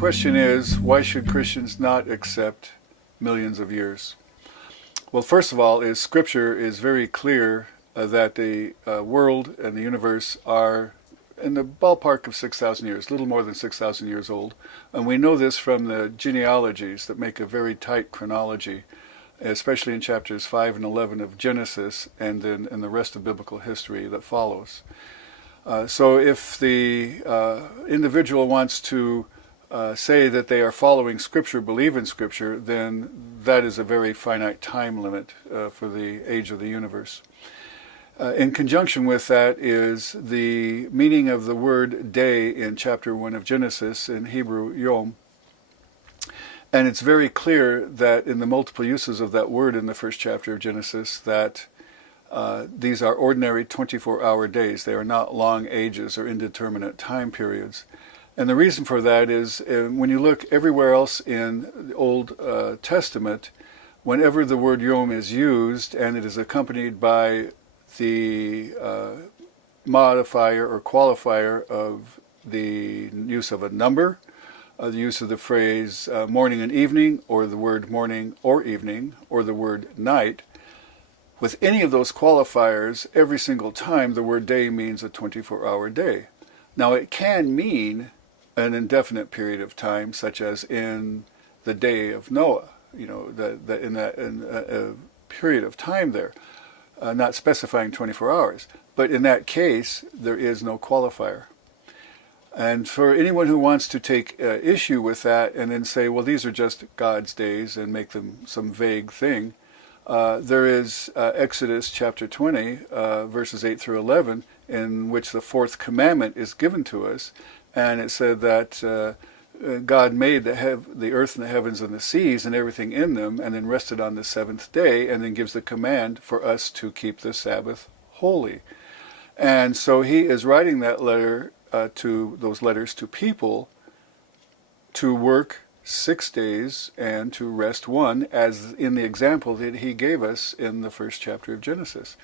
question is, why should Christians not accept millions of years? Well, first of all, Scripture is very clear that the world and the universe are in the ballpark of 6,000 years, a little more than 6,000 years old. And we know this from the genealogies that make a very tight chronology, especially in chapters 5 and 11 of Genesis, and then in the rest of biblical history that follows. So if the individual wants to say that they are following Scripture, believe in Scripture, then that is a very finite time limit for the age of the universe. In conjunction with that is the meaning of the word day in chapter 1 of Genesis, in Hebrew, yom. And it's very clear that in the multiple uses of that word in the first chapter of Genesis, that these are ordinary 24-hour days. They are not long ages or indeterminate time periods. And the reason for that is when you look everywhere else in the Old Testament, whenever the word yom is used and it is accompanied by the modifier or qualifier of the use of a number, the use of the phrase morning and evening, or the word morning or evening, or the word night, with any of those qualifiers, every single time the word day means a 24-hour day. Now it can mean an indefinite period of time, such as in the day of Noah, in a period of time there. Not specifying 24 hours. But in that case, there is no qualifier. And for anyone who wants to take issue with that and then say, well, these are just God's days and make them some vague thing, there is Exodus chapter 20, verses 8 through 11, in which the fourth commandment is given to us. And it said that God made the earth and the heavens and the seas and everything in them, and then rested on the seventh day, and then gives the command for us to keep the Sabbath holy. And so he is writing that letter those letters to people to work 6 days and to rest one, as in the example that he gave us in the first chapter of Genesis.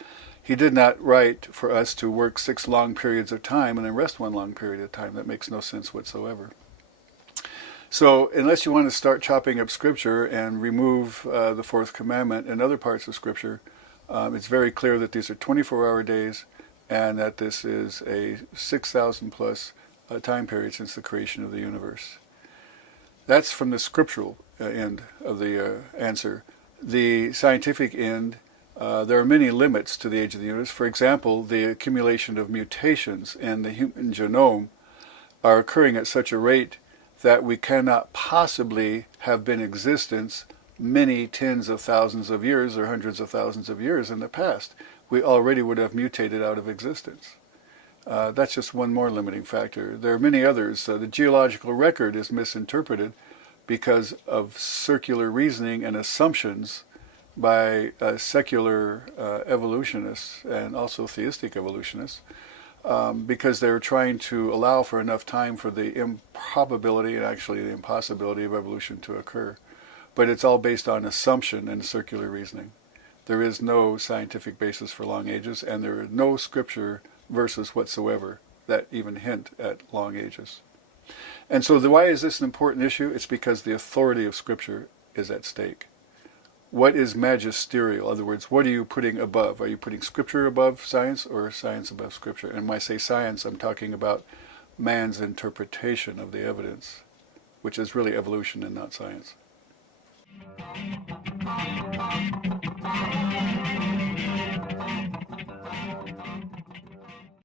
He did not write for us to work 6 long periods of time and then rest 1 long period of time. That makes no sense whatsoever. So unless you want to start chopping up Scripture and remove the fourth commandment and other parts of Scripture, it's very clear that these are 24-hour days and that this is a 6,000 plus time period since the creation of the universe. That's from the scriptural end of the answer. The scientific end, there are many limits to the age of the universe. For example, the accumulation of mutations in the human genome are occurring at such a rate that we cannot possibly have been in existence many tens of thousands of years or hundreds of thousands of years in the past. We already would have mutated out of existence. That's just one more limiting factor. There are many others. The geological record is misinterpreted because of circular reasoning and assumptions by secular evolutionists and also theistic evolutionists, because they're trying to allow for enough time for the improbability and actually the impossibility of evolution to occur. But it's all based on assumption and circular reasoning. There is no scientific basis for long ages, and there are no scripture verses whatsoever that even hint at long ages. And so why is this an important issue? It's because the authority of Scripture is at stake. What is magisterial? In other words, what are you putting above? Are you putting Scripture above science or science above Scripture? And when I say science, I'm talking about man's interpretation of the evidence, which is really evolution and not science.